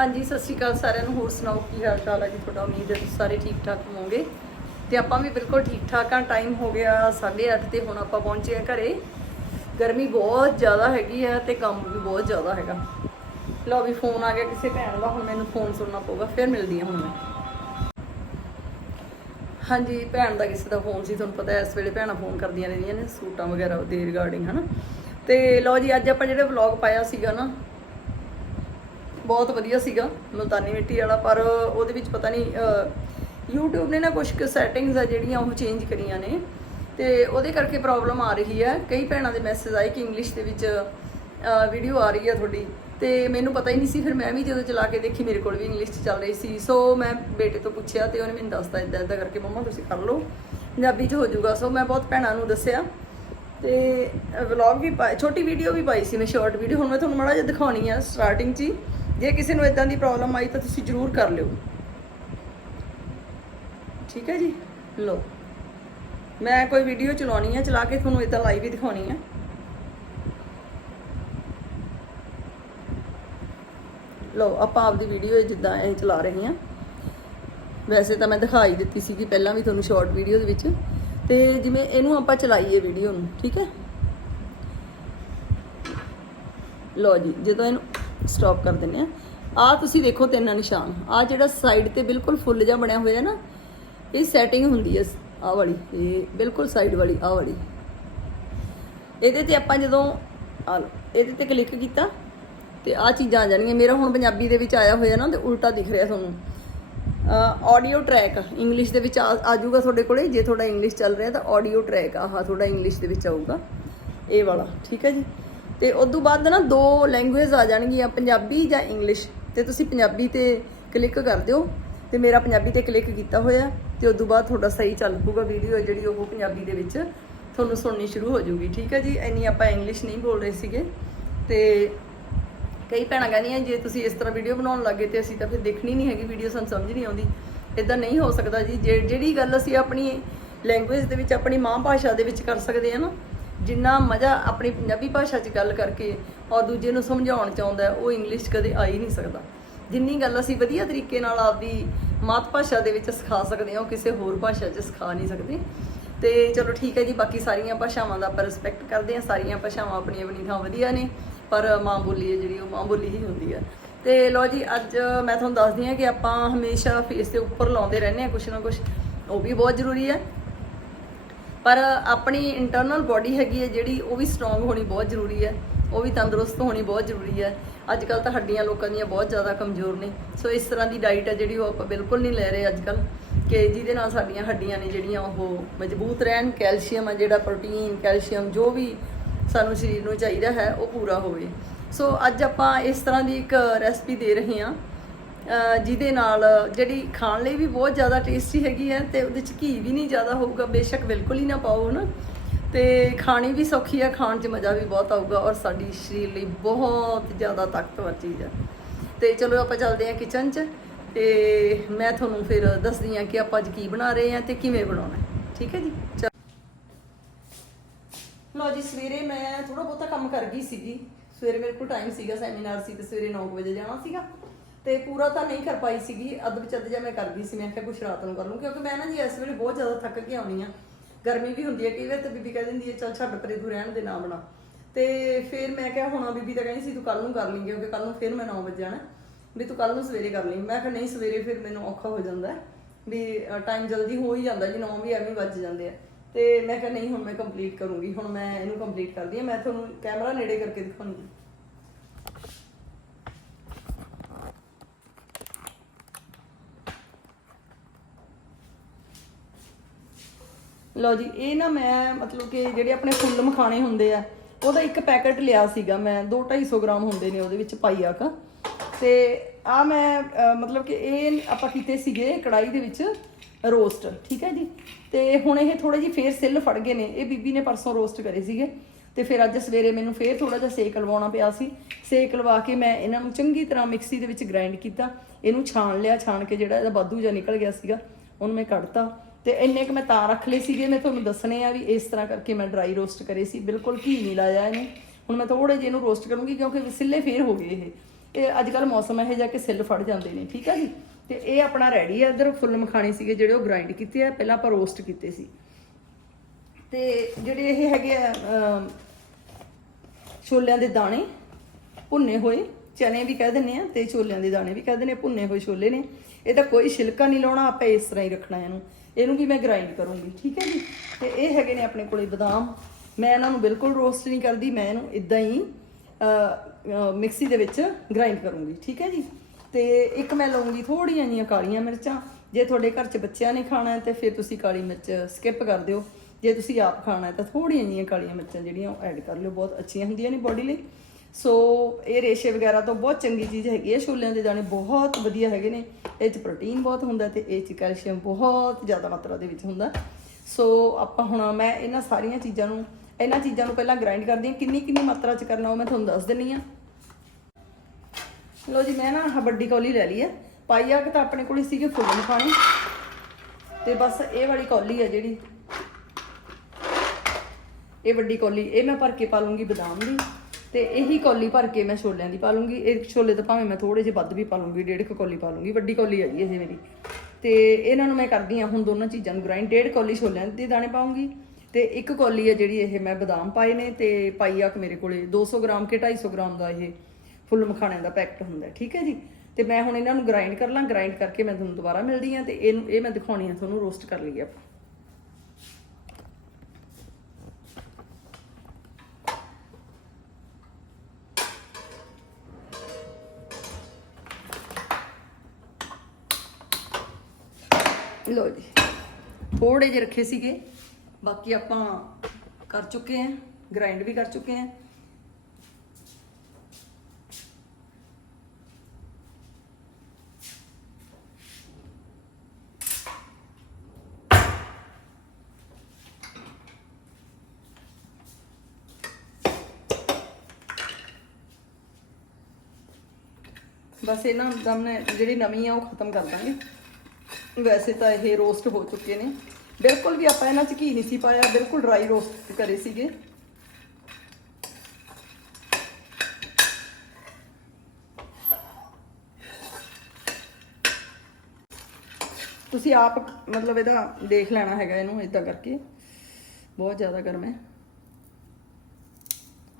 ਹਾਂਜੀ, ਸਤਿ ਸ਼੍ਰੀ ਅਕਾਲ ਸਾਰਿਆਂ ਨੂੰ। ਹੋਰ ਸੁਣਾਓ, ਕੀ ਹਾਲ ਚਾਲ ਹੈ ਜੀ? ਤੁਹਾਡਾ ਉਮੀਦ ਹੈ ਤੁਸੀਂ ਸਾਰੇ ਠੀਕ ਠਾਕ ਹੋਵੋਗੇ। ਤੇ ਆਪਾਂ ਵੀ ਬਿਲਕੁਲ ਠੀਕ ਠਾਕ ਆ ਟਾਈਮ ਹੋ ਗਿਆ 8:30 ਤੇ ਹੁਣ ਆਪਾਂ ਪਹੁੰਚੇ ਆ ਘਰੇ। ਗਰਮੀ ਬਹੁਤ ਜ਼ਿਆਦਾ ਹੈਗੀ ਆ ਤੇ ਕੰਮ ਵੀ ਬਹੁਤ ਜ਼ਿਆਦਾ ਹੈਗਾ। ਲਓ ਵੀ ਫੋਨ ਆ ਗਿਆ ਕਿਸੇ ਭੈਣ ਦਾ, ਹੁਣ ਮੈਨੂੰ ਫੋਨ ਸੁਣਨਾ ਪਊਗਾ, ਫਿਰ ਮਿਲਦੀ ਆ ਹੁਣ ਮੈਂ। ਹਾਂਜੀ, ਭੈਣ ਦਾ ਕਿਸੇ ਦਾ ਫੋਨ ਸੀ, ਤੁਹਾਨੂੰ ਪਤਾ ਇਸ ਵੇਲੇ ਭੈਣਾਂ ਫੋਨ ਕਰਦੀਆਂ ਰਹਿੰਦੀਆਂ ਨੇ, ਸੂਟਾਂ ਵਗੈਰਾ ਦੇ ਰਿਗਾਰਡਿੰਗ ਹਨਾ। ਤੇ ਲਓ ਜੀ, ਅੱਜ ਆਪਾਂ ਜਿਹੜੇ ਵਲੌਗ ਪਾਇਆ ਸੀਗਾ ਨਾ ਬਹੁਤ ਵਧੀਆ ਸੀਗਾ ਮਲਤਾਨੀ ਮਿੱਟੀ ਵਾਲਾ ਪਰ ਉਹਦੇ ਵਿੱਚ ਪਤਾ ਨਹੀਂ ਅਹ, YouTube ਨੇ ਨਾ ਕੁਝ ਕੁ ਸੈਟਿੰਗਸ ਆ ਜਿਹੜੀਆਂ ਉਹ ਚੇਂਜ ਕਰੀਆਂ ਨੇ ਤੇ ਉਹਦੇ ਕਰਕੇ ਪ੍ਰੋਬਲਮ ਆ ਰਹੀ ਹੈ। ਕਈ ਭੈਣਾਂ ਦੇ ਮੈਸੇਜ ਆਏ ਕਿ ਇੰਗਲਿਸ਼ ਦੇ ਵਿੱਚ ਵੀਡੀਓ ਆ ਰਹੀ ਹੈ ਤੁਹਾਡੀ ਤੇ ਮੈਨੂੰ ਪਤਾ ਹੀ ਨਹੀਂ ਸੀ ਫਿਰ ਮੈਂ ਵੀ ਜਦੋਂ ਚਲਾ ਕੇ ਦੇਖੀ ਮੇਰੇ ਕੋਲ ਵੀ ਇੰਗਲਿਸ਼ 'ਚ ਚੱਲ ਰਹੀ ਸੀ। ਸੋ ਮੈਂ ਬੇਟੇ ਤੋਂ ਪੁੱਛਿਆ ਤੇ ਉਹਨੇ ਮੈਨੂੰ ਦੱਸਤਾ ਇਦਾਂ ਇਦਾਂ ਕਰਕੇ ਮੰਮਾ ਤੁਸੀਂ ਕਰ ਲਓ ਪੰਜਾਬੀ 'ਚ ਹੋ ਜਾਊਗਾ। ਸੋ ਮੈਂ ਬਹੁਤ ਭੈਣਾਂ ਨੂੰ ਦੱਸਿਆ ਤੇ ਵਲੌਗ ਵੀ ਪਾਈ ਛੋਟੀ ਵੀਡੀਓ ਵੀ ਪਾਈ ਸੀ ਮੈਂ ਸ਼ਾਰਟ ਵੀਡੀਓ ਹੁਣ ਮੈਂ ਤੁਹਾਨੂੰ ਮਾੜਾ ਜਿਹਾ ਦਿਖਾਉਣੀ ਆ ਸਟਾਰਟਿੰਗ 'ਚ ਹੀ। ਜੇ ਕਿਸੇ ਨੂੰ ਇਦਾਂ ਦੀ ਪ੍ਰੋਬਲਮ ਆਈ ਤਾਂ ਤੁਸੀਂ ਜ਼ਰੂਰ ਕਰ ਲਿਓ। ਠੀਕ ਹੈ ਜੀ? ਲੋ ਮੈਂ ਕੋਈ ਵੀਡੀਓ ਚਲਾਉਣੀ ਆ, ਚਲਾ ਕੇ ਤੁਹਾਨੂੰ ਇਦਾਂ ਲਾਈਵ ਹੀ ਦਿਖਾਉਣੀ ਆ। ਲਓ, ਆਪਾਂ ਆਪਦੀ ਵੀਡੀਓ ਜਿੱਦਾਂ ਇਹ ਚਲਾ ਰਹੀ ਹਾਂ ਵੈਸੇ ਤਾਂ ਮੈਂ ਦਿਖਾਈ ਦਿੱਤੀ ਸੀਗੀ ਪਹਿਲਾਂ ਵੀ ਤੁਹਾਨੂੰ ਸ਼ਾਰਟ ਵੀਡੀਓ ਦੇ ਵਿੱਚ। ਤੇ ਜਿਵੇਂ ਇਹਨੂੰ ਆਪਾਂ ਚਲਾਈਏ ਵੀਡੀਓ ਨੂੰ, ਠੀਕ ਹੈ? ਲੋ ਜੀ, ਜਦੋਂ ਇਹਨੂੰ ਸਟਾਪ ਕਰ ਦਿੰਦੇ ਆ। ਆ ਤੁਸੀਂ ਦੇਖੋ ਤਿੰਨ ਨਿਸ਼ਾਨ। ਆ ਜਿਹੜਾ ਸਾਈਡ ਤੇ ਬਿਲਕੁਲ ਫੁੱਲ ਜਿਹਾ ਬਣਿਆ ਹੋਇਆ ਨਾ, ਇਹ ਸੈਟਿੰਗ ਹੁੰਦੀ ਹੈ ਆ ਵਾਲੀ। ਇਹ ਬਿਲਕੁਲ ਸਾਈਡ ਵਾਲੀ ਆ ਵਾਲੀ। ਇਹਦੇ ਤੇ ਆਪਾਂ ਜਦੋਂ ਆ ਲਓ, ਇਹਦੇ ਤੇ ਕਲਿੱਕ ਕੀਤਾ, ਤੇ ਆ ਚੀਜ਼ਾਂ ਆ ਜਾਣਗੀਆਂ। ਮੇਰਾ ਹੁਣ ਪੰਜਾਬੀ ਦੇ ਵਿੱਚ ਆਇਆ ਹੋਇਆ ਨਾ, ਤੇ ਉਲਟਾ ਦਿਖ ਰਿਹਾ ਤੁਹਾਨੂੰ। ਆਡੀਓ ਟਰੈਕ ਇੰਗਲਿਸ਼ ਦੇ ਵਿੱਚ ਆ ਆ ਜਾਊਗਾ ਤੁਹਾਡੇ ਕੋਲੇ। ਜੇ ਤੁਹਾਡਾ ਇੰਗਲਿਸ਼ ਚੱਲ ਰਿਹਾ, ਤਾਂ ਆਡੀਓ ਟਰੈਕ ਆਹ ਤੁਹਾਡਾ ਇੰਗਲਿਸ਼ ਦੇ ਵਿੱਚ ਆਊਗਾ। ਇਹ ਵਾਲਾ, ਠੀਕ ਹੈ ਜੀ? ਤੇ ਉਸ ਤੋਂ ਬਾਅਦ ਨਾ ਦੋ ਲੈਂਗੁਏਜ ਆ ਜਾਣਗੀਆਂ, ਪੰਜਾਬੀ ਜਾਂ ਇੰਗਲਿਸ਼ ਤੇ ਤੁਸੀਂ ਪੰਜਾਬੀ ਤੇ ਕਲਿੱਕ ਕਰ ਦਿਓ ਤੇ ਮੇਰਾ ਪੰਜਾਬੀ ਤੇ ਕਲਿੱਕ ਕੀਤਾ ਹੋਇਆ ਤੇ ਉਸ ਤੋਂ ਬਾਅਦ ਤੁਹਾਡਾ ਸਹੀ ਚੱਲ ਪੂਗਾ ਵੀਡੀਓ ਜਿਹੜੀ ਉਹ ਪੰਜਾਬੀ ਦੇ ਵਿੱਚ। ਤੁਹਾਨੂੰ ਸੁਣਨੀ ਸ਼ੁਰੂ ਹੋ ਜੂਗੀ ਠੀਕ ਹੈ ਜੀ? ਇੰਨੀ ਆਪਾਂ ਇੰਗਲਿਸ਼ ਨਹੀਂ ਬੋਲ ਰਹੇ ਸੀਗੇ। ਤੇ ਕਈ ਭੈਣਾਂ ਕਹਿੰਦੀਆਂ ਜੇ ਤੁਸੀਂ ਇਸ ਤਰ੍ਹਾਂ ਵੀਡੀਓ ਬਣਾਉਣ ਲੱਗੇ ਤੇ ਅਸੀਂ ਤਾਂ ਫਿਰ ਦੇਖਣੀ ਨਹੀਂ ਹੈਗੀ ਵੀਡੀਓ ਸਾਨੂੰ ਸਮਝ ਨਹੀਂ ਆਉਂਦੀ। ਇਦਾਂ ਨਹੀਂ ਹੋ ਸਕਦਾ ਜੀ। ਜੇ- ਜਿਹੜੀ ਗੱਲ ਅਸੀਂ ਆਪਣੀ ਲੈਂਗੁਏਜ ਦੇ ਵਿੱਚ, ਆਪਣੀ ਮਾਂ ਭਾਸ਼ਾ ਦੇ ਵਿੱਚ ਕਰ ਸਕਦੇ ਆ ਨਾ ਜਿੰਨਾ ਮਜ਼ਾ ਆਪਣੀ ਪੰਜਾਬੀ ਭਾਸ਼ਾ 'ਚ ਗੱਲ ਕਰਕੇ ਔਰ ਦੂਜੇ ਨੂੰ ਸਮਝਾਉਣ ਚ ਆਉਂਦਾ ਉਹ ਇੰਗਲਿਸ਼ 'ਚ ਕਦੇ ਆ ਹੀ ਨਹੀਂ ਸਕਦਾ। ਜਿੰਨੀ ਗੱਲ ਅਸੀਂ ਵਧੀਆ ਤਰੀਕੇ ਨਾਲ ਆਪਦੀ ਮਾਤ ਭਾਸ਼ਾ ਦੇ ਵਿੱਚ ਸਿਖਾ ਸਕਦੇ ਹਾਂ, ਉਹ ਕਿਸੇ ਹੋਰ ਭਾਸ਼ਾ 'ਚ ਸਿਖਾ ਨਹੀਂ ਸਕਦੇ। ਤੇ ਚਲੋ ਠੀਕ ਹੈ ਜੀ, ਬਾਕੀ ਸਾਰੀਆਂ ਭਾਸ਼ਾਵਾਂ ਦਾ ਆਪਾਂ ਰਿਸਪੈਕਟ ਕਰਦੇ ਹਾਂ, ਸਾਰੀਆਂ ਭਾਸ਼ਾਵਾਂ ਆਪਣੀ ਆਪਣੀ ਥਾਂ ਵਧੀਆ ਨੇ, ਪਰ ਮਾਂ ਬੋਲੀ ਹੈ ਜਿਹੜੀ, ਉਹ ਮਾਂ ਬੋਲੀ ਹੀ ਹੁੰਦੀ ਹੈ। ਤੇ ਲੋ ਜੀ, ਅੱਜ ਮੈਂ ਤੁਹਾਨੂੰ ਦੱਸਦੀ ਹਾਂ ਕਿ ਆਪਾਂ ਹਮੇਸ਼ਾ ਫੇਸ ਦੇ ਉੱਪਰ ਲਾਉਂਦੇ ਰਹਿੰਦੇ ਹਾਂ ਕੁਛ ਨਾ ਕੁਛ, ਉਹ ਵੀ ਬਹੁਤ ਜ਼ਰੂਰੀ ਹੈ। ਪਰ ਆਪਣੀ ਇੰਟਰਨਲ ਬਾਡੀ ਹੈਗੀ ਹੈ ਜਿਹੜੀ, ਉਹ ਵੀ ਸਟਰੋਂਗ ਹੋਣੀ ਬਹੁਤ ਜ਼ਰੂਰੀ ਹੈ। ਉਹ ਵੀ ਤੰਦਰੁਸਤ ਹੋਣੀ ਬਹੁਤ ਜ਼ਰੂਰੀ ਹੈ। ਅੱਜ ਕੱਲ ਤਾਂ ਹੱਡੀਆਂ ਲੋਕਾਂ ਦੀਆਂ ਬਹੁਤ ਜ਼ਿਆਦਾ ਕਮਜ਼ੋਰ ਨੇ। ਸੋ ਇਸ ਤਰ੍ਹਾਂ ਦੀ ਡਾਈਟ ਹੈ ਜਿਹੜੀ ਉਹ ਆਪਾਂ ਬਿਲਕੁਲ ਨਹੀਂ ਲੈ ਰਹੇ ਅੱਜ ਕੱਲ ਕਿ ਜਿਹਦੇ ਨਾਲ ਸਾਡੀਆਂ ਹੱਡੀਆਂ ਨੇ ਜਿਹੜੀਆਂ ਉਹ ਮਜ਼ਬੂਤ ਰਹਿਣ। ਕੈਲਸ਼ੀਅਮ ਆ ਜਿਹੜਾ ਪ੍ਰੋਟੀਨ, ਕੈਲਸ਼ੀਅਮ, ਜੋ ਵੀ ਸਾਨੂੰ ਸਰੀਰ ਨੂੰ ਚਾਹੀਦਾ ਹੈ, ਉਹ ਪੂਰਾ ਹੋਵੇ। ਸੋ ਅੱਜ ਆਪਾਂ ਇਸ ਤਰ੍ਹਾਂ ਦੀ ਇੱਕ ਰੈਸਪੀ ਦੇ ਰਹੇ ਹਾਂ। ਜਿਹਦੇ ਨਾਲ ਜਿਹੜੀ ਖਾਣ ਲਈ ਵੀ ਬਹੁਤ ਜ਼ਿਆਦਾ ਟੇਸਟੀ ਹੈਗੀ ਹੈ ਤੇ ਉਹਦੇ ਚ ਘੀ ਵੀ ਨਹੀਂ ਜ਼ਿਆਦਾ ਹੋਊਗਾ, ਬੇਸ਼ੱਕ ਬਿਲਕੁਲ ਹੀ ਨਾ ਪਾਓ ਨਾ ਤੇ ਖਾਣੀ ਵੀ ਸੌਖੀ ਆ, ਖਾਣ 'ਚ ਮਜ਼ਾ ਵੀ ਬਹੁਤ ਆਊਗਾ ਔਰ ਸਾਡੀ ਸਰੀਰ ਲਈ ਬਹੁਤ ਜ਼ਿਆਦਾ ਤਾਕਤਵਰ ਚੀਜ਼ ਹੈ ਤੇ ਚਲੋ ਆਪਾਂ ਚੱਲਦੇ ਹਾਂ ਕਿਚਨ 'ਚ ਤੇ ਮੈਂ ਤੁਹਾਨੂੰ ਫਿਰ ਦੱਸਦੀ ਹਾਂ ਕਿ ਆਪਾਂ ਅੱਜ ਕੀ ਬਣਾ ਰਹੇ ਹਾਂ ਤੇ ਕਿਵੇਂ ਬਣਾਉਣਾ ਠੀਕ ਹੈ ਜੀ? ਚੱਲ। ਲੋ ਜੀ, ਸਵੇਰੇ ਮੈਂ ਥੋੜਾ ਬਹੁਤਾ ਕੰਮ ਕਰ ਗਈ ਸੀਗੀ। ਸਵੇਰੇ ਮੇਰੇ ਕੋਲ ਟਾਈਮ ਸੀਗਾ ਸੈਮੀਨਾਰ ਸੀ ਤੇ ਸਵੇਰੇ 9 ਵਜੇ ਜਾਣਾ ਸੀਗਾ। ਤੇ ਪੂਰਾ ਤਾਂ ਨਹੀਂ ਕਰ ਪਾਈ ਸੀਗੀ, ਅੱਧ ਵਿੱਚ ਅੱਧ ਜਿਹਾ ਮੈਂ ਕਰਦੀ ਸੀ, ਮੈਂ ਕਿਹਾ ਕੁਛ ਰਾਤ ਨੂੰ ਕਰ ਲੂੰ, ਕਿਉਂਕਿ ਮੈਂ ਨਾ ਜੀ ਇਸ ਵੇਲੇ ਬਹੁਤ ਜ਼ਿਆਦਾ ਥੱਕ ਕੇ ਆਉਣੀ ਆ। ਗਰਮੀ ਵੀ ਹੁੰਦੀ ਹੈ ਕਈ ਵਾਰ ਤੇ ਬੀਬੀ ਕਹਿ ਦਿੰਦੀ ਹੈ, ਚੱਲ ਛੱਡ ਪਰੇ ਤੂੰ ਰਹਿਣ ਦੇ ਨਾ ਬਣਾ ਤੇ ਫਿਰ ਮੈਂ ਕਿਹਾ ਹੁਣ ਬੀਬੀ ਤਾਂ ਕਹਿੰਦੀ ਸੀ, ਤੂੰ ਕੱਲ ਨੂੰ ਕਰ ਲਈ, ਕਿਉਂਕਿ ਕੱਲ ਨੂੰ ਫਿਰ ਮੈਂ 9 ਵਜੇ ਜਾਣਾ ਵੀ ਤੂੰ ਕੱਲ ਨੂੰ ਸਵੇਰੇ ਕਰ ਲਈ। ਮੈਂ ਕਿਹਾ ਨਹੀਂ, ਸਵੇਰੇ ਫਿਰ ਮੈਨੂੰ ਔਖਾ ਹੋ ਜਾਂਦਾ ਵੀ ਟਾਈਮ ਜਲਦੀ ਹੋ ਹੀ ਜਾਂਦਾ ਜੀ 9 ਵੀ ਐਵੇਂ ਵੱਜ ਜਾਂਦੇ ਆ। ਤੇ ਮੈਂ ਕਿਹਾ ਨਹੀਂ, ਹੁਣ ਮੈਂ ਕੰਪਲੀਟ ਕਰੂੰਗੀ। ਹੁਣ ਮੈਂ ਇਹਨੂੰ ਕੰਪਲੀਟ ਕਰਦੀ ਹਾਂ। ਮੈਂ ਤੁਹਾਨੂੰ ਕੈਮਰਾ ਨੇੜੇ ਕਰਕੇ ਦਿਖਾਉਂਗੀ ਲਓ ਜੀ, ਇਹ ਨਾ ਮੈਂ ਮਤਲਬ ਕਿ ਜਿਹੜੇ ਆਪਣੇ ਫੁੱਲ ਮਖਾਣੇ ਹੁੰਦੇ ਆ ਉਹਦਾ ਇੱਕ ਪੈਕਟ ਲਿਆ ਸੀਗਾ ਮੈਂ 2 250 ਗ੍ਰਾਮ ਹੁੰਦੇ ਨੇ ਉਹਦੇ ਵਿੱਚ ਪਾਈ ਆਕ ਤੇ ਆ ਮੈਂ ਮਤਲਬ ਕਿ ਇਹ ਆਪਾਂ ਕੀਤੇ ਸੀਗੇ ਕੜਾਈ ਦੇ ਵਿੱਚ ਰੋਸਟ, ਠੀਕ ਹੈ ਜੀ? ਤੇ ਹੁਣ ਇਹ ਥੋੜੇ ਜਿਹੀ ਫੇਰ ਸਿੱਲ ਫੜ ਗਏ ਨੇ, ਇਹ ਬੀਬੀ ਨੇ ਪਰਸੋਂ ਰੋਸਟ ਕਰੇ ਸੀਗੇ। ਤੇ ਫਿਰ ਅੱਜ ਸਵੇਰੇ ਮੈਨੂੰ ਫੇਰ ਥੋੜਾ ਜਿਹਾ ਸੇਕ ਲਵਾਉਣਾ ਪਿਆ ਸੀ। ਸੇਕ ਲਵਾ ਕੇ ਮੈਂ ਇਹਨਾਂ ਨੂੰ ਚੰਗੀ ਤਰ੍ਹਾਂ ਮਿਕਸੀ ਦੇ ਵਿੱਚ ਗ੍ਰਾਈਂਡ ਕੀਤਾ, ਇਹਨੂੰ ਛਾਣ ਲਿਆ, ਛਾਣ ਕੇ ਜਿਹੜਾ ਇਹਦਾ ਬਾਦੂ ਜਿਹਾ ਨਿਕਲ ਗਿਆ ਸੀਗਾ, ਉਹਨੂੰ ਮੈਂ ਕੱਢਤਾ। ਤੇ ਇੰਨੇ ਕੁ ਮੈਂ ਤਾਂ ਰੱਖ ਲਏ ਸੀਗੇ, ਮੈਂ ਤੁਹਾਨੂੰ ਦੱਸਣੇ ਆ ਵੀ ਇਸ ਤਰ੍ਹਾਂ ਕਰਕੇ ਮੈਂ ਡਰਾਈ ਰੋਸਟ ਕਰੇ ਸੀ, ਬਿਲਕੁਲ ਘੀ ਨਹੀਂ ਲਾਇਆ ਇਹਨੂੰ। ਹੁਣ ਮੈਂ ਥੋੜੇ ਜਿਹੇ ਇਹਨੂੰ ਰੋਸਟ ਕਰੂੰਗੀ ਕਿਉਂਕਿ ਸਿੱਲੇ ਫੇਰ ਹੋ ਗਏ ਇਹ। ਇਹ ਅੱਜ ਕੱਲ ਮੌਸਮ ਇਹੋ ਜਿਹਾ ਕਿ ਸਿੱਲ ਫੜ ਜਾਂਦੇ ਨੇ, ਠੀਕ ਆ ਜੀ? ਤੇ ਇਹ ਆਪਣਾ ਰੈਡੀ ਆ ਇਧਰ, ਫੁੱਲ ਮਖਾਣੇ ਸੀਗੇ ਜਿਹੜੇ ਉਹ ਗ੍ਰਾਈਂਡ ਕੀਤੇ ਆ, ਪਹਿਲਾਂ ਆਪਾਂ ਰੋਸਟ ਕੀਤੇ ਸੀ। ਤੇ ਜਿਹੜੇ ਇਹ ਹੈਗੇ ਆ ਛੋਲਿਆਂ ਦੇ ਦਾਣੇ, ਭੁੰਨੇ ਹੋਏ, ਚਨੇ ਵੀ ਕਹਿ ਦਿੰਦੇ ਆ ਤੇ ਛੋਲਿਆਂ ਦੇ ਦਾਣੇ ਵੀ ਕਹਿ ਦਿੰਦੇ ਭੁੰਨੇ ਹੋਏ ਛੋਲੇ ਨੇ। ਇਹਦਾ ਕੋਈ ਛਿਲਕਾ ਨਹੀਂ ਲਾਉਣਾ, ਆਪਾਂ ਇਸ ਤਰ੍ਹਾਂ ਹੀ ਰੱਖਣਾ ਇਹਨੂੰ। ਇਹਨੂੰ ਵੀ ਮੈਂ ਗ੍ਰਾਈਂਡ ਕਰੂੰਗੀ, ਠੀਕ ਹੈ ਜੀ? ਤੇ ਇਹ ਹੈਗੇ ਨੇ ਆਪਣੇ ਕੋਲੇ ਬਦਾਮ। ਮੈਂ ਇਹਨਾਂ ਨੂੰ ਬਿਲਕੁਲ ਰੋਸਟ ਨਹੀਂ ਕਰਦੀ, ਮੈਂ ਇਹਨੂੰ ਇਦਾਂ ਹੀ ਮਿਕਸੀ ਦੇ ਵਿੱਚ ਗ੍ਰਾਈਂਡ ਕਰੂੰਗੀ, ਠੀਕ ਹੈ ਜੀ? ਤੇ ਇੱਕ ਮੈਂ ਲਵਾਂਗੀ ਥੋੜੀਆਂ ਜੀਆਂ ਕਾਲੀਆਂ ਮਿਰਚਾਂ। ਜੇ ਤੁਹਾਡੇ ਘਰ 'ਚ ਬੱਚਿਆਂ ਨੇ ਖਾਣਾ ਹੈ, ਤੇ ਫਿਰ ਤੁਸੀਂ ਕਾਲੀ ਮਿਰਚ ਸਕਿਪ ਕਰ ਦਿਓ। ਜੇ ਤੁਸੀਂ ਆਪ ਖਾਣਾ ਹੈ, ਤਾਂ ਥੋੜੀਆਂ ਜੀਆਂ ਕਾਲੀਆਂ ਮਿਰਚਾਂ ਜਿਹੜੀਆਂ ਉਹ ਐਡ ਕਰ ਲਿਓ। ਬਹੁਤ ਅੱਛੀਆਂ ਹੁੰਦੀਆਂ ਨੇ ਬੋਡੀ ਲਈ। ਸੋ ਇਹ ਰੇਸ਼ੇ ਵਗੈਰਾ ਤੋਂ ਬਹੁਤ ਚੰਗੀ ਚੀਜ਼ ਹੈਗੀ ਹੈ, ਛੋਲਿਆਂ ਦੇ ਦਾਣੇ ਬਹੁਤ ਵਧੀਆ ਹੈਗੇ ਨੇ। ਇਹ 'ਚ ਪ੍ਰੋਟੀਨ ਬਹੁਤ ਹੁੰਦਾ ਤੇ ਇਹ 'ਚ ਕੈਲਸ਼ੀਅਮ ਬਹੁਤ ਜ਼ਿਆਦਾ ਮਾਤਰਾ ਦੇ ਵਿੱਚ ਹੁੰਦਾ। ਸੋ ਆਪਾਂ ਹੁਣ ਮੈਂ ਇਹਨਾਂ ਸਾਰੀਆਂ ਚੀਜ਼ਾਂ ਨੂੰ, ਇਹਨਾਂ ਚੀਜ਼ਾਂ ਨੂੰ ਪਹਿਲਾਂ ਗ੍ਰਾਈਂਡ ਕਰਦੀ ਹਾਂ। ਕਿੰਨੀ ਕਿੰਨੀ ਮਾਤਰਾ 'ਚ ਕਰਨਾ ਉਹ ਮੈਂ ਤੁਹਾਨੂੰ ਦੱਸ ਦਿੰਨੀ ਆ ਲੋ ਜੀ, ਮੈਂ ਨਾ ਆਹ ਵੱਡੀ ਕੌਲੀ ਲੈ ਲਈ ਹੈ। ਪਾਈਆ ਕਿ ਤਾਂ ਆਪਣੇ ਕੋਲ ਹੀ ਸੀਗੇ ਫੁੱਲ ਪਾਣੀ। ਤੇ ਬਸ ਇਹ ਵਾਲੀ ਕੌਲੀ ਹੈ ਜਿਹੜੀ। ਇਹ ਵੱਡੀ ਕੌਲੀ, ਇਹ ਮੈਂ ਭਰ ਕੇ ਪਾ ਲੂੰਗੀ ਬਦਾਮ ਦੀ। ਤੇ ਇਹੀ ਕੌਲੀ ਭਰ ਕੇ ਮੈਂ ਛੋਲਿਆਂ ਦੀ ਪਾ ਲੂੰਗੀ। ਇਹ ਛੋਲੇ ਤਾਂ ਭਾਵੇਂ ਮੈਂ ਥੋੜੇ ਜਿਹੇ ਵੱਧ ਵੀ ਪਾ ਲੂੰਗੀ, ਡੇਢ ਕੁ ਕੌਲੀ ਪਾ ਲੂੰਗੀ, ਵੱਡੀ ਕੌਲੀ ਹੈ ਜੀ ਇਹ ਮੇਰੀ। ਤੇ ਇਹਨਾਂ ਨੂੰ ਮੈਂ ਕਰਦੀ ਆ ਹੁਣ ਦੋਨਾਂ ਚੀਜ਼ਾਂ ਨੂੰ ਗ੍ਰਾਈਂਡ ਡੇਢ ਕੌਲੀ ਛੋਲਿਆਂ ਦੇ ਦਾਣੇ ਪਾਉਂਗੀ ਤੇ ਇੱਕ ਕੌਲੀ ਆ ਜਿਹੜੀ ਇਹ ਮੈਂ ਬਦਾਮ ਪਾਏ ਨੇ ਤੇ ਪਾਈਆ ਕਿ ਮੇਰੇ ਕੋਲੇ 200 ਗ੍ਰਾਮ ਕੇ 250 ਗ੍ਰਾਮ ਦਾ ਇਹ ਫੁੱਲ ਮਖਾਣਿਆਂ ਦਾ ਪੈਕਟ ਹੁੰਦਾ, ਠੀਕ ਹੈ ਜੀ? ਤੇ ਮੈਂ ਹੁਣ ਇਹਨਾਂ ਨੂੰ ਗ੍ਰਾਈਂਡ ਕਰ ਲਾਂ ਗ੍ਰਾਈਂਡ ਕਰਕੇ ਮੈਂ ਤੁਹਾਨੂੰ ਦੁਬਾਰਾ ਮਿਲਦੀ ਆ ਤੇ ਇਹਨੂੰ ਇਹ ਮੈਂ ਦਿਖਾਉਣੀ ਆ ਤੁਹਾਨੂੰ ਰੋਸਟ ਕਰ ਲਈਏ ਆਪਾਂ। ਲੋ ਜੀ ਥੋੜੇ ਜਿਹੇ ਰੱਖੇ ਸੀਗੇ ਬਾਕੀ ਆਪਾਂ ਕਰ ਚੁੱਕੇ ਆਂ ਗ੍ਰਾਈਂਡ ਵੀ ਕਰ ਚੁੱਕੇ ਆਂ ਬਸ ਇਹਨਾਂ ਦਾ ਮੈਂ ਜਿਹੜੀ ਨਵੀਂ ਆ ਉਹ ਖਤਮ ਕਰ ਦਾਂਗੇ ਵੈਸੇ ਤਾਂ ਇਹ ਰੋਸਟ ਹੋ ਚੁੱਕੇ ਨੇ। ਬਿਲਕੁਲ ਵੀ ਆਪਾਂ ਇਹਨਾਂ 'ਚ ਘੀ ਨਹੀਂ ਸੀ ਪਾਇਆ, ਬਿਲਕੁਲ ਡਰਾਈ ਰੋਸਟ ਕਰੇ ਸੀਗੇ। ਤੁਸੀਂ ਆਪ ਮਤਲਬ ਇਹਦਾ ਦੇਖ ਲੈਣਾ ਹੈਗਾ ਇਹਨੂੰ ਇਦਾਂ ਕਰਕੇ। ਬਹੁਤ ਜ਼ਿਆਦਾ ਗਰਮ ਹੈ।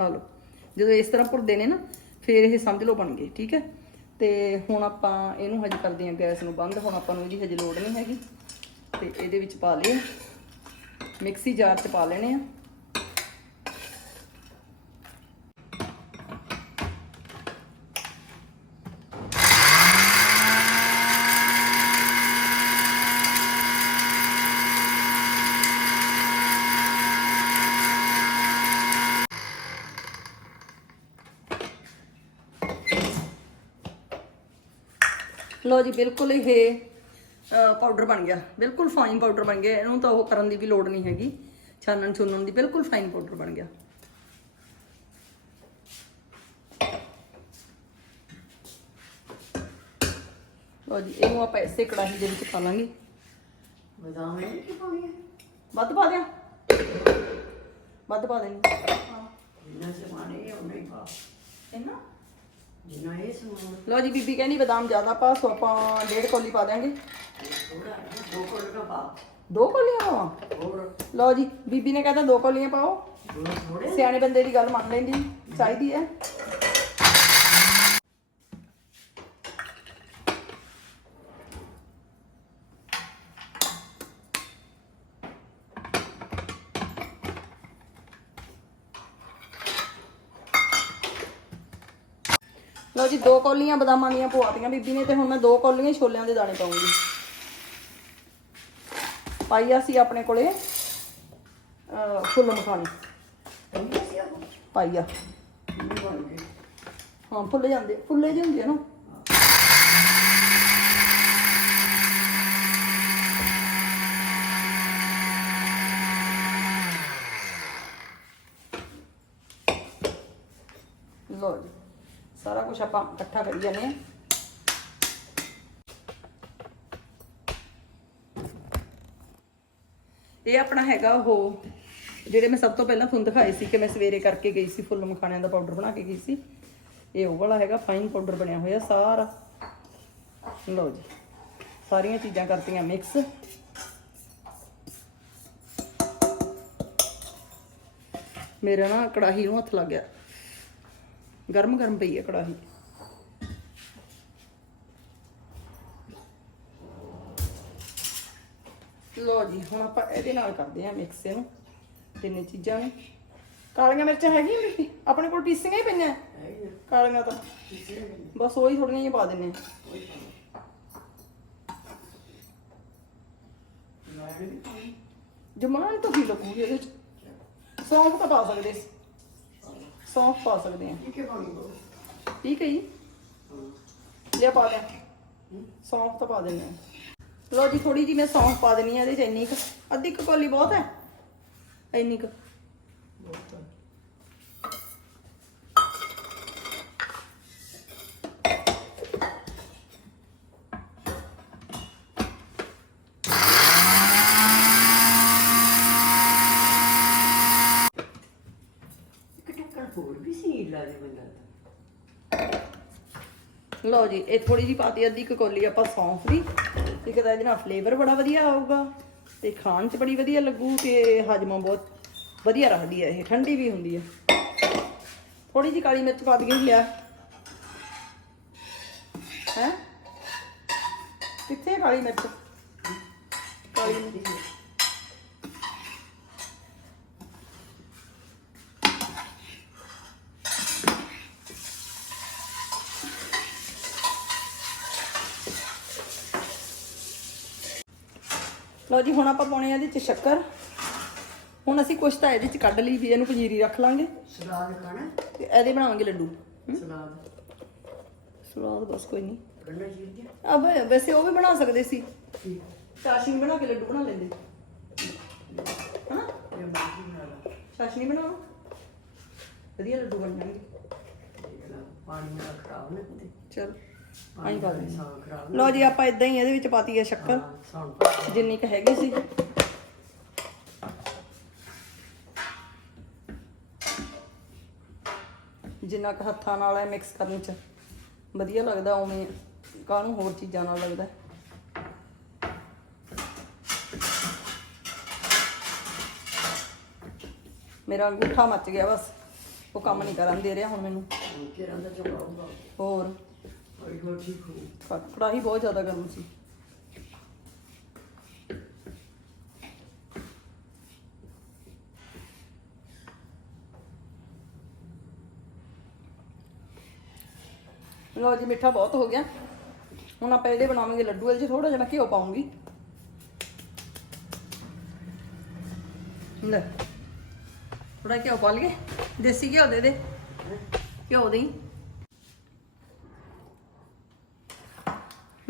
ਆ ਲਓ, ਜਦੋਂ ਇਸ ਤਰ੍ਹਾਂ ਭੁਰਦੇ ਨੇ ਨਾ, ਫਿਰ ਇਹ ਸਮਝ ਲਓ ਬਣ ਗਏ, ਠੀਕ ਹੈ? ਤੇ ਹੁਣ ਆਪਾਂ ਇਹਨੂੰ ਹਜੇ ਕਰਦੇ ਹਾਂ ਗੈਸ ਨੂੰ ਬੰਦ, ਹੁਣ ਆਪਾਂ ਨੂੰ ਇਹਦੀ ਹਜੇ ਲੋੜ ਨਹੀਂ ਹੈਗੀ। ਤੇ ਇਹਦੇ ਵਿੱਚ ਪਾ ਲਏ ਮਿਕਸੀ ਜਾਰ 'ਚ ਪਾ ਲੈਣੇ ਆ। ਲੋ ਜੀ ਬਿਲਕੁਲ ਇਹ ਪਾਊਡਰ ਬਣ ਗਿਆ। ਬਿਲਕੁਲ ਫਾਈਨ ਪਾਊਡਰ ਬਣ ਗਿਆ। ਇਹਨੂੰ ਤਾਂ ਉਹ ਕਰਨ ਦੀ ਵੀ ਲੋੜ ਨਹੀਂ ਹੈਗੀ। ਛਾਨਣ ਛੁੰਨਣ ਦੀ ਬਿਲਕੁਲ ਫਾਈਨ ਪਾਊਡਰ ਬਣ ਗਿਆ। ਲੋ ਜੀ ਇਹਨੂੰ ਆਪਾਂ ਇਸੇ ਕੜਾਹੀ ਦੇ ਵਿੱਚ ਪਾ ਲਾਂਗੇ। ਬਦਾਮ ਇਹ ਕੀ ਪਾਉਣੀ ਹੈ ਵੱਧ ਪਾ ਦਿਆਂ? ਵੱਧ ਪਾ ਦੇਣੀ। ਜਿੰਨਾ ਸਮਾਨ ਇਹ ਉਹਨਾਂ ਹੀ ਪਾ। ਇਹਨਾਂ ਜਿੰਨਾ ਇਹ ਸਮਾਨ ਲੋ ਜੀ ਬੀਬੀ ਕਹਿੰਦੀ ਬਦਾਮ ਜ਼ਿਆਦਾ ਪਾ ਸੋ ਆਪਾਂ ਡੇਢ ਕੌਲੀ ਪਾ ਥੋੜਾ ਦੋ ਕੋਲ ਪਾ। ਦੋ ਕੌਲੀਆਂ ਪਾਵਾਂ ਹੋਰ? ਲੋ ਜੀ ਬੀਬੀ ਨੇ ਕਹਿੰਦਾ ਦੋ ਕੌਲੀਆਂ ਪਾਓ। ਦੋ ਥੋੜੇ ਸਿਆਣੇ ਬੰਦੇ ਦੀ ਗੱਲ ਮੰਨ ਲੈਂਦੀ ਚਾਹੀਦੀ ਹੈ। ਦੋ ਕੌਲੀਆਂ ਬਦਾਮਾਂ ਦੀਆਂ ਪਵਾਤੀਆਂ ਬੀਬੀ ਨੇ ਤੇ ਹੁਣ ਮੈਂ ਦੋ ਕੌਲੀਆਂ ਛੋਲਿਆਂ ਦੇ ਦਾਣੇ ਪਾਉਂਗੀ। ਪਾਈਆ ਸੀ ਆਪਣੇ ਕੋਲੇ ਫੁੱਲ ਮਖਾਣੇ। ਪਾਈਆ ਹਾਂ ਫੁੱਲ ਜਾਂਦੇ ਫੁੱਲੇ ਜਿਹੇ ਹੁੰਦੇ ਨਾ ਲੋ ਜੀ ਸਾਰਾ ਕੁਝ ਆਪਾਂ ਇਕੱਠਾ ਕਰੀ ਜਾਂਦੇ ਹਾਂ। ਇਹ ਆਪਣਾ ਹੈਗਾ ਉਹ, ਜਿਹੜੇ ਮੈਂ ਸਭ ਤੋਂ ਪਹਿਲਾਂ ਤੁਹਾਨੂੰ ਦਿਖਾਏ ਸੀ ਕਿ ਮੈਂ ਸਵੇਰੇ ਕਰਕੇ ਗਈ ਸੀ, ਫੁੱਲ ਮਖਾਣਿਆਂ ਦਾ ਪਾਊਡਰ ਬਣਾ ਕੇ ਗਈ ਸੀ। ਇਹ ਉਹ ਵਾਲਾ ਹੈਗਾ ਫਾਈਨ ਪਾਊਡਰ ਬਣਿਆ ਹੋਇਆ ਸਾਰਾ। ਲਓ ਜੀ, ਸਾਰੀਆਂ ਚੀਜ਼ਾਂ ਕਰਤੀਆਂ ਮਿਕਸ ਮੇਰਾ ਨਾ ਕੜਾਹੀ ਨੂੰ ਹੱਥ ਲੱਗ ਗਿਆ। ਗਰਮ ਗਰਮ ਪਈ ਹੈ ਕੜਾਹੀ। ਲੋ ਜੀ ਹੁਣ ਆਪਾਂ ਇਹਦੇ ਨਾਲ ਕਰਦੇ ਹਾਂ ਮਿਕਸ ਇਹਨੂੰ ਤਿੰਨੇ ਚੀਜ਼ਾਂ ਨੂੰ। ਕਾਲੀਆਂ ਮਿਰਚਾਂ ਹੈਗੀਆਂ ਮਿੱਠੀ ਆਪਣੇ ਕੋਲ ਪੀਸੀਆਂ ਹੀ ਪਈਆਂ? ਕਾਲੀਆਂ ਤਾਂ। ਬਸ ਉਹੀ ਥੋੜੀਆਂ ਜਿਹੀਆਂ ਪਾ ਦਿੰਨੇ ਆ ਜਮਾਨ ਤਾਂ ਕੀ ਲੱਗੂਗੀ ਇਹਦੇ ਚ ਸੌਂਫ ਤਾਂ ਪਾ ਸਕਦੇ ਸੀ। ਸੌਂਫ ਪਾ ਸਕਦੇ ਹੈ। ਪਾਣੀ ਦੋ ਠੀਕ ਹੈ ਜੀ? ਲਿਆ ਪਾ ਦਿਆਂ ਸੌਂਫ ਤਾਂ ਪਾ ਦਿੰਨੇ ਆ ਲਓ ਜੀ ਥੋੜੀ ਜੀ ਮੈਂ ਸੌਂਫ ਪਾ ਦੇਣੀ ਆ ਇਹਦੇ ਚ ਇੰਨੀ ਕੁ। ਅੱਧੀ ਕੁ ਕੋਲੀ ਬਹੁਤ ਹੈ। ਇੰਨੀ ਕੁ ਇੱਕ ਟੱਕਰ ਹੋਰ ਵੀ ਸੀ ਲਾ ਦੇ ਬੰਦਾ ਲਓ ਜੀ, ਇਹ ਥੋੜੀ ਜੀ ਪਾਤੀ ਅੱਧੀ ਕੁ ਕੋਲੀ ਆਪਾਂ ਸੌਂਫ ਦੀ ਇੱਕ ਤਾਂ ਇਹਦੇ ਨਾਲ ਫਲੇਵਰ ਬੜਾ ਵਧੀਆ ਆਊਗਾ ਤੇ ਖਾਣ 'ਚ ਬੜੀ ਵਧੀਆ ਲੱਗੂ ਤੇ ਹਜਮਾ ਬਹੁਤ ਵਧੀਆ ਰੱਖਦੀ ਹੈ ਇਹ, ਠੰਡੀ ਵੀ ਹੁੰਦੀ ਹੈ। ਥੋੜੀ ਜੀ ਕਾਲੀ ਮਿਰਚ ਪਾ ਦਈਏ ਲਿਆ। ਹੈ? ਕਿੱਥੇ ਕਾਲੀ ਮਿਰਚ? ਕਾਲੀ ਮਿਰਚ। ਲਓ ਜੀ ਹੁਣ ਆਪਾਂ ਪਾਉਣੇ ਆ ਇਹਦੇ ਚ ਸ਼ੱਕਰ। ਹੁਣ ਅਸੀਂ ਕੁਛ ਤਾਂ ਇਹਦੇ ਚ ਕੱਢ ਲਈ ਵੀ ਇਹਨੂੰ ਪੰਜੀਰੀ ਰੱਖ ਲਾਂਗੇ। ਸਲਾਦ ਖਾਣਾ? ਤੇ ਇਹਦੇ ਬਣਾਵਾਂਗੇ ਲੱਡੂ। ਸਲਾਦ। ਸਵਾਦ ਬਸ ਕੋਈ ਨਹੀਂ ਕਰਨਾ ਚਾਹੀਦਾ ਅਬ ਵੈਸੇ ਉਹ ਵੀ ਬਣਾ ਸਕਦੇ ਸੀ। ਠੀਕ ਚਾਸ਼ਨੀ ਬਣਾ ਕੇ ਲੱਡੂ ਬਣਾ ਲੈਂਦੇ। ਹਨਾ? ਇਹ ਬਾਕੀ ਬਣਾ ਲਾ। ਚਾਸ਼ਨੀ ਬਣਾਓ ਵਧੀਆ ਲੱਡੂ ਬਣ ਜਾਣਗੇ। ਪਾਣੀ ਨਾਲ ਖਰਾਬ ਨਾ ਹੁੰਦੇ ਚਲ। ਆਈ ਖਰਾਬ ਲਓ ਜੀ ਆਪਾਂ ਇਦਾਂ ਹੀ ਇਹਦੇ ਵਿੱਚ ਪਾਤੀ ਹੈ ਸ਼ੱਕਰ। ਹਾਂ ਸੌਣ ਪਾ ਜਿੰਨੀ ਕ ਹੈਗੀ ਸੀ। ਜਿੰਨਾ ਕ ਹੱਥਾਂ ਨਾਲ ਹੈ ਮਿਕਸ ਕਰਨ ਚ ਵਧੀਆ ਲੱਗਦਾ ਉਵੇਂ ਕਾਹਨੂੰ ਹੋਰ ਚੀਜ਼ਾਂ ਨਾਲ ਲੱਗਦਾ। ਮੇਰਾ ਅੰਗੂਠਾ ਮੱਚ ਗਿਆ ਬਸ। ਉਹ ਕੰਮ ਨਹੀਂ ਕਰਨ ਦੇ ਰਿਹਾ ਹੁਣ ਮੈਨੂੰ। ਕਿਰਾਂ ਦਾ ਚੁਕਾਊਗਾ ਹੋਰ। ਕੋਈ ਹੋ ਠੀਕ ਹੋ ਕੜਾਹੀ ਬਹੁਤ ਜ਼ਿਆਦਾ ਗਰਮ ਸੀ ਲਓ ਜੀ ਮਿੱਠਾ ਬਹੁਤ ਹੋ ਗਿਆ ਹੁਣ ਆਪਾਂ ਇਹਦੇ ਬਣਾਵਾਂਗੇ ਲੱਡੂ ਇਹਦੇ 'ਚ ਥੋੜਾ ਜਿਹਾ ਮੈਂ ਘਿਓ ਪਾਉਂਗੀ ਲੈ ਥੋੜਾ ਘਿਓ ਪਾ ਲਈਏ ਦੇਸੀ ਘਿਓ ਦੇ ਦੇ ਘਿਓ ਦੇ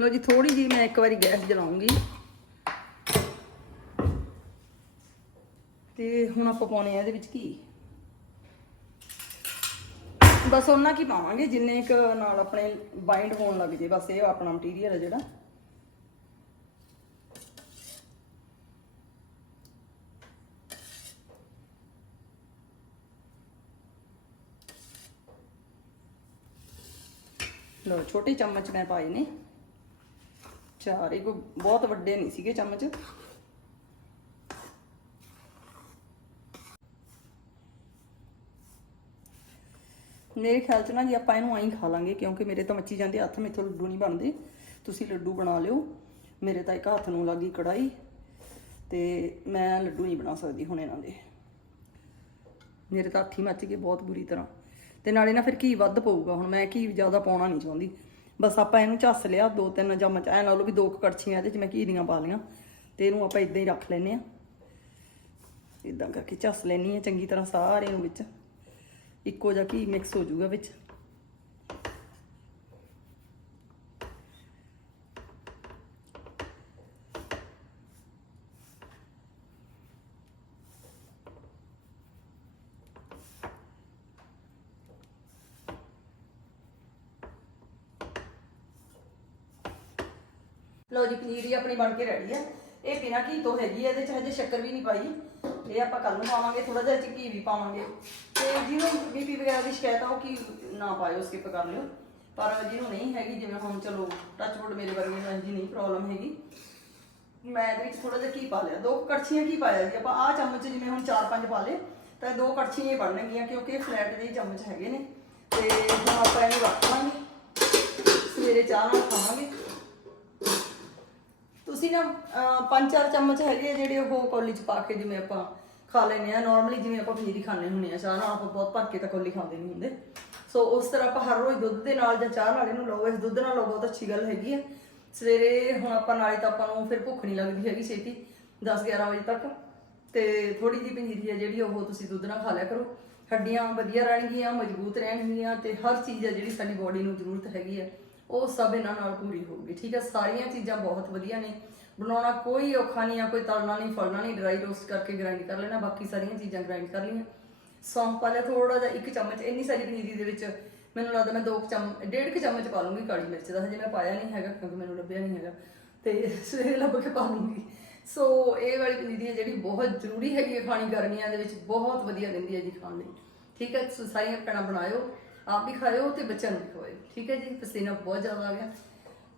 ਲੋ ਜੀ ਥੋੜੀ ਜੀ ਮੈਂ ਇੱਕ ਵਾਰੀ ਗੈਸ ਜਲਾਉਂਗੀ। ਤੇ ਹੁਣ ਆਪਾਂ ਪਾਉਣੇ ਆ ਇਹਦੇ ਵਿੱਚ ਕੀ ਬਸ ਉਹਨਾਂ ਕੀ ਪਾਵਾਂਗੇ, ਜਿੰਨੇ ਕ ਨਾਲ ਆਪਣੇ ਬਾਈਂਡ ਹੋਣ ਲੱਗ ਜੇ, ਬਸ ਇਹ ਆਪਣਾ ਮਟੀਰੀਅਲ ਹੈ ਜਿਹੜਾ। ਲੋ ਛੋਟੇ ਚਮਚ ਮੈਂ ਪਾਏ ਨੇ। ਚਾਰ ਇਹ ਕੋਈ ਬਹੁਤ ਵੱਡੇ ਨਹੀਂ ਸੀਗੇ ਚਮਚ। ਮੇਰੇ ਖਿਆਲ ਚ ਨਾ ਜੀ ਆਪਾਂ ਇਹਨੂੰ ਐਂ ਖਾ ਲਾਂਗੇ, ਕਿਉਂਕਿ ਮੇਰੇ ਤਾਂ ਮੱਚੀ ਜਾਂਦੇ ਹੱਥ ਮੇਥੋਂ ਲੱਡੂ ਨਹੀਂ ਬਣਦੇ। ਤੁਸੀਂ ਲੱਡੂ ਬਣਾ ਲਿਓ। ਮੇਰੇ ਤਾਂ ਇੱਕ ਹੱਥ ਨੂੰ ਲੱਗੀ ਕੜਾਈ ਤੇ ਮੈਂ ਲੱਡੂ ਨਹੀਂ ਬਣਾ ਸਕਦੀ ਹੁਣ ਇਹਨਾਂ ਦੇ। ਮੇਰੇ ਤਾਂ ਹੱਥ ਹੀ ਮੱਚ ਗਏ ਬਹੁਤ ਬੁਰੀ ਤਰ੍ਹਾਂ। ਤੇ ਨਾਲੇ ਨਾ ਫਿਰ ਘੀ ਵੱਧ ਪਊਗਾ, ਹੁਣ ਮੈਂ ਘੀ ਜ਼ਿਆਦਾ ਪਾਉਣਾ ਨਹੀਂ ਚਾਹੁੰਦੀ। ਬਸ ਆਪਾਂ ਇਹਨੂੰ ਝੱਸ ਲਿਆ, ਦੋ ਤਿੰਨ ਚਮਚ ਐ ਲਾ ਲਓ ਵੀ ਦੋ ਕੁ ਕੜਛੀਆਂ ਇਹਦੇ ਚ ਮੈਂ ਘੀ ਦੀਆਂ ਪਾ ਲਈਆਂ, ਤੇ ਇਹਨੂੰ ਆਪਾਂ ਇਦਾਂ ਹੀ ਰੱਖ ਲੈਨੇ ਆ ਇਦਾਂ ਕਰਕੇ ਝੱਸ ਲੈਣੀ ਆ ਚੰਗੀ ਤਰ੍ਹਾਂ ਸਾਰੇ ਨੂੰ ਵਿੱਚ। ਇੱਕੋ ਜਿਹਾ ਘੀ ਮਿਕਸ ਹੋ ਜਾਊਗਾ ਵਿੱਚ ਲਓ ਜੀ ਪਨੀਰੀ ਆਪਣੀ ਬਣ ਕੇ ਰੈਡੀ ਆ। ਇਹ ਬਿਨਾਂ ਘੀ ਤੋਂ ਹੈਗੀ ਆ, ਇਹਦੇ ਚ ਹਜੇ ਸ਼ੱਕਰ ਵੀ ਨਹੀਂ ਪਾਈ। ਇਹ ਆਪਾਂ ਕੱਲ ਨੂੰ ਪਾਵਾਂਗੇ ਥੋੜਾ ਜਿਹਾ ਇਹ ਘੀ ਵੀ ਪਾਵਾਂਗੇ। ਤੇ ਜਿਹਨੂੰ ਬੀਪੀ ਵਗੈਰਾ ਦੀ ਸ਼ਿਕਾਇਤ ਆ, ਉਹ ਕੀ ਨਾ ਪਾਇਓ ਸਕਿਪ ਕਰ ਲਿਓ। ਪਰ ਜਿਹਨੂੰ ਨਹੀਂ ਹੈਗੀ, ਜਿਵੇਂ ਹੁਣ ਚਲੋ ਟੱਚ ਵੁੱਡ ਮੇਰੇ ਵਰਗੇ ਨੂੰ ਇੰਜੀ ਨਹੀਂ ਪ੍ਰੋਬਲਮ ਹੈਗੀ। ਮੈਂ ਇਹਦੇ ਵਿੱਚ ਥੋੜਾ ਜਿਹਾ ਘੀ ਪਾ ਲਿਆ। ਦੋ ਕੜਛੀਆਂ ਘੀ ਪਾਇਆ ਜੀ ਆਪਾਂ ਆਹ ਚਮਚ ਜਿਵੇਂ ਹੁਣ 4-5 ਪਾ ਲਏ, ਤਾਂ ਦੋ ਕੜਛੀਆਂ ਹੀ ਬਣਨਗੀਆਂ, ਕਿਉਂਕਿ ਫਲੈਟ ਜਿਹੇ ਚਮਚ ਹੈਗੇ ਨੇ। ਤੇ ਹੁਣ ਆਪਾਂ ਇਹਨੂੰ ਰੱਖ ਲਾਂਗੇ। ਸਵੇਰੇ ਚਾਹ ਨਾਲ ਖਾਵਾਂਗੇ। ਤੁਸੀਂ ਨਾ ਅਹ, ਪੰਜ ਚਾਰ ਚਮਚ ਹੈਗੇ ਆ ਜਿਹੜੇ ਉਹ ਕੌਲੀ ਚ ਪਾ ਕੇ ਜਿਵੇਂ ਆਪਾਂ ਖਾ ਲੈਨੇ ਆ ਨਾਰਮਲੀ ਜਿਵੇਂ ਆਪਾਂ ਪਨੀਰੀ ਖਾਂਦੇ ਹੁੰਦੇ ਆ ਚਾਹ ਨਾਲ ਆਪਾਂ ਬਹੁਤ ਭਰ ਕੇ ਤਾਂ ਕੌਲੀ ਖਾਂਦੇ ਨਹੀਂ ਹੁੰਦੇ। ਸੋ ਉਸ ਤਰ੍ਹਾਂ ਆਪਾਂ ਹਰ ਰੋਜ਼ ਦੁੱਧ ਦੇ ਨਾਲ ਜਾਂ ਚਾਹ ਨਾਲ ਇਹਨੂੰ ਲਓ। ਇਸ ਦੁੱਧ ਨਾਲ ਲਓ ਬਹੁਤ ਅੱਛੀ ਗੱਲ ਹੈਗੀ ਆ। ਸਵੇਰੇ ਹੁਣ ਆਪਾਂ ਨਾਲੇ ਤਾਂ ਆਪਾਂ ਨੂੰ ਫਿਰ ਭੁੱਖ ਨਹੀਂ ਲੱਗਦੀ ਹੈਗੀ ਛੇਤੀ 10 11 ਵਜੇ ਤੱਕ। ਤੇ ਥੋੜੀ ਜਿਹੀ ਪਨੀਰੀ ਆ ਜਿਹੜੀ ਉਹ ਤੁਸੀਂ ਦੁੱਧ ਨਾਲ ਖਾ ਲਿਆ ਕਰੋ। ਹੱਡੀਆਂ ਵਧੀਆ ਰਹਿਣਗੀਆਂ ਮਜ਼ਬੂਤ ਰਹਿਣਗੀਆਂ ਤੇ ਹਰ ਚੀਜ਼ ਆ ਜਿਹੜੀ ਸਾਡੀ ਬੋਡੀ ਨੂੰ ਜ਼ਰੂਰਤ ਹੈਗੀ ਆ। ਉਹ ਸਭ ਇਹਨਾਂ ਨਾਲ ਪੂਰੀ ਹੋਊਗੀ, ਠੀਕ ਹੈ? ਸਾਰੀਆਂ ਚੀਜ਼ਾਂ ਬਹੁਤ ਵਧੀਆ ਨੇ। ਬਣਾਉਣਾ ਕੋਈ ਔਖਾ ਨਹੀਂ ਆ, ਕੋਈ ਤਲਣਾ ਨਹੀਂ, ਫੜਨਾ ਨਹੀਂ ਡਰਾਈ ਰੋਸਟ ਕਰਕੇ ਗ੍ਰਾਈਂਡ ਕਰ ਲੈਣਾ, ਬਾਕੀ ਸਾਰੀਆਂ ਚੀਜ਼ਾਂ ਗ੍ਰਾਈਂਡ ਕਰ ਲਈਆਂ। ਸੌਂਫ ਪਾ ਲਿਆ ਥੋੜਾ ਜਿਹਾ ਇੱਕ ਚਮਚ, ਇੰਨੀ ਸਾਰੀ ਪਨੀਰੀ ਦੇ ਵਿੱਚ ਮੈਨੂੰ ਲੱਗਦਾ ਮੈਂ ਦੋ ਕੁ ਚਮ, ਡੇਢ ਕੁ ਚਮਚ ਪਾ ਲੂੰਗੀ ਕਾਲੀ ਮਿਰਚ ਦਾ, ਹਜੇ ਮੈਂ ਪਾਇਆ ਨਹੀਂ ਹੈਗਾ ਕਿਉਂਕਿ ਮੈਨੂੰ ਲੱਭਿਆ ਨਹੀਂ ਹੈਗਾ, ਤੇ ਸਵੇਰੇ ਲੱਭ ਕੇ ਪਾ ਲੂੰਗੀ ਸੋ ਇਹ ਵਾਲੀ ਪਨੀਰੀ ਹੈ ਜਿਹੜੀ ਬਹੁਤ ਜ਼ਰੂਰੀ ਹੈਗੀ ਹੈ ਖਾਣੀ ਗਰਮੀਆਂ ਦੇ ਵਿੱਚ, ਬਹੁਤ ਵਧੀਆ ਰਹਿੰਦੀ ਹੈ ਜੀ ਖਾਣ ਲਈ। ਠੀਕ ਹੈ? ਸੋ ਸਾਰੀਆਂ ਭੈਣਾਂ ਬਣਾਇਓ। ਆਪ ਵੀ ਖਾਇਓ ਤੇ ਬੱਚਿਆਂ ਨੂੰ ਵੀ ਖਵਾਇਓ। ਠੀਕ ਹੈ ਜੀ, ਪਸੀਨਾ ਬਹੁਤ ਜ਼ਿਆਦਾ ਆ ਗਿਆ।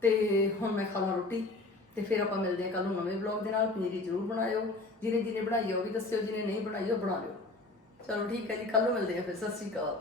ਤੇ ਹੁਣ ਮੈਂ ਖਾਣਾ ਰੋਟੀ ਤੇ ਫਿਰ ਆਪਾਂ ਮਿਲਦੇ ਹਾਂ ਕੱਲ ਨੂੰ ਨਵੇਂ ਵਲੌਗ ਦੇ ਨਾਲ। ਪਨੀਰੀ ਜ਼ਰੂਰ ਬਣਾਇਓ। ਜਿਹਨੇ ਜਿਹਨੇ ਬਣਾਈ ਆ ਉਹ ਵੀ ਦੱਸਿਓ, ਜਿਹਨੇ ਨਹੀਂ ਬਣਾਈ ਉਹ ਬਣਾ ਲਿਓ। ਚਲੋ ਠੀਕ ਹੈ ਜੀ ਕੱਲ ਨੂੰ ਮਿਲਦੇ ਹਾਂ ਫਿਰ। ਸਤਿ ਸ਼੍ਰੀ ਅਕਾਲ।